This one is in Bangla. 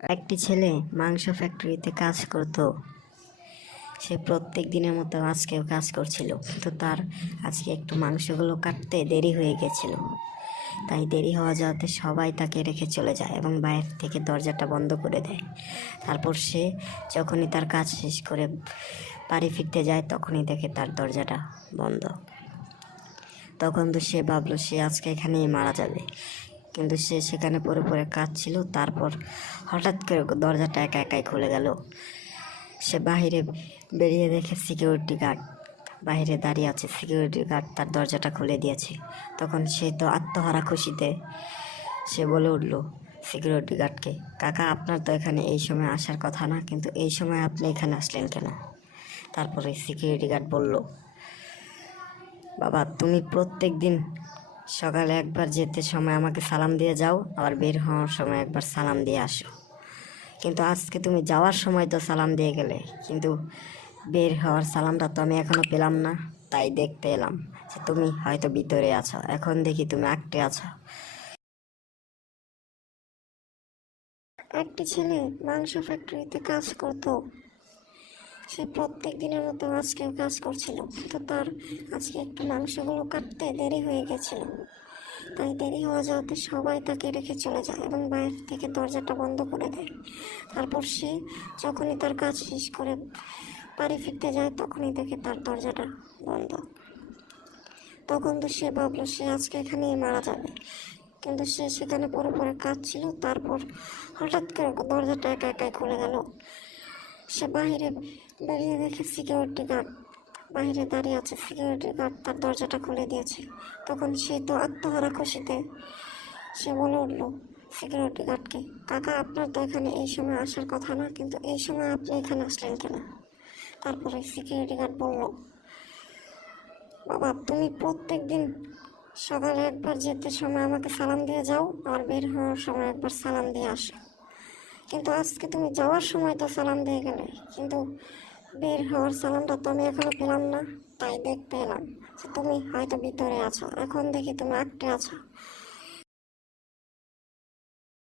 একটি ছেলে মাংস ফ্যাক্টরিতে কাজ করত। সে প্রত্যেক দিনের মতো আজকেও কাজ করছিল, কিন্তু তার আজকে একটু মাংসগুলো কাটতে দেরি হয়ে গেছিল। তাই দেরি হওয়া যাওয়াতে সবাই তাকে রেখে চলে যায় এবং বাইরে থেকে দরজাটা বন্ধ করে দেয়। তারপর সে যখনই তার কাজ শেষ করে বাড়ি ফিরতে যায়, তখনই দেখে তার দরজাটা বন্ধ। তখন তো সে ভাবলো সে আজকে এখানেই মারা যাবে, কিন্তু সে সেখানে পড়ে পড়ে কাঁদছিল। তারপর হঠাৎ করে দরজাটা একা একাই খুলে গেল। সে বাহিরে বেরিয়ে দেখে সিকিউরিটি গার্ড বাইরে দাঁড়িয়ে আছে। সিকিউরিটি গার্ড তার দরজাটা খুলে দিয়েছে। তখন সে তো আত্মহারা খুশিতে সে বলে উঠল সিকিউরিটি গার্ডকে, কাকা, আপনার তো এখানে এই সময় আসার কথা না, কিন্তু এই সময় আপনি এখানে আসলেন কেন? তারপরে সিকিউরিটি গার্ড বলল, বাবা, তুমি প্রত্যেক দিন সকালে একবার যেতে সময় আমাকে সালাম দিয়ে যাও, আবার বের হওয়ার সময় একবার সালাম দিয়ে আসো। কিন্তু আজকে তুমি যাওয়ার সময় তো সালাম দিয়ে গেলে, কিন্তু বের হওয়ার সালামটা তো আমি এখনো পেলাম না। তাই দেখতে এলাম যে তুমি হয়তো ভিতরে আছো, এখন দেখি তুমি আঁকড়ে আছো। একটি ছেলে মাংস ফ্যাক্টরিতে কাজ করত। সে প্রত্যেক দিনের মতো আজকেও কাজ করছিল, কিন্তু তার আজকে একটু মাংসগুলো কাটতে দেরি হয়ে গেছিল। তাই দেরি হওয়া যাওয়াতে সবাই তাকে রেখে চলে যায় এবং বাইরে থেকে দরজাটা বন্ধ করে দেয়। তারপর সে যখনই তার কাজ শেষ করে বাড়ি ফিরতে যায়, তখনই দেখে তার দরজাটা বন্ধ। তখন তো সে ভাবলো সে আজকে এখানেই মারা যাবে, কিন্তু সে সেখানে পড়ে পড়ে কাঁদছিল। তারপর হঠাৎ করে দরজাটা একা একাই খুলে গেল। সে বাহিরে বেরিয়ে দেখে সিকিউরিটি গার্ড বাইরে দাঁড়িয়ে আছে। সিকিউরিটি গার্ড তার দরজাটা খুলে দিয়েছে। তখন সে তো আত্মহারা খুশিতে সে বলে উঠল সিকিউরিটি গার্ডকে, কাকা, আপনার তো এখানে এই সময় আসার কথা না, কিন্তু এই সময় আপনি এখানে আসলেন কেন? তারপরে সিকিউরিটি গার্ড বলল, বাবা, তুমি প্রত্যেক দিন সকালে একবার যেতে সময় আমাকে সালাম দিয়ে যাও, আর বের হওয়ার সময় একবার সালাম দিয়ে আসো। কিন্তু আজকে তুমি যাওয়ার সময় তো সালাম দিয়ে গেলে, কিন্তু বের হওয়ার সালামটা তো আমি এখনো পেলাম না। তাই দেখতে এলাম যে তুমি হয়তো ভিতরে আছো, এখন দেখি তুমি আঁকড়ে আছো।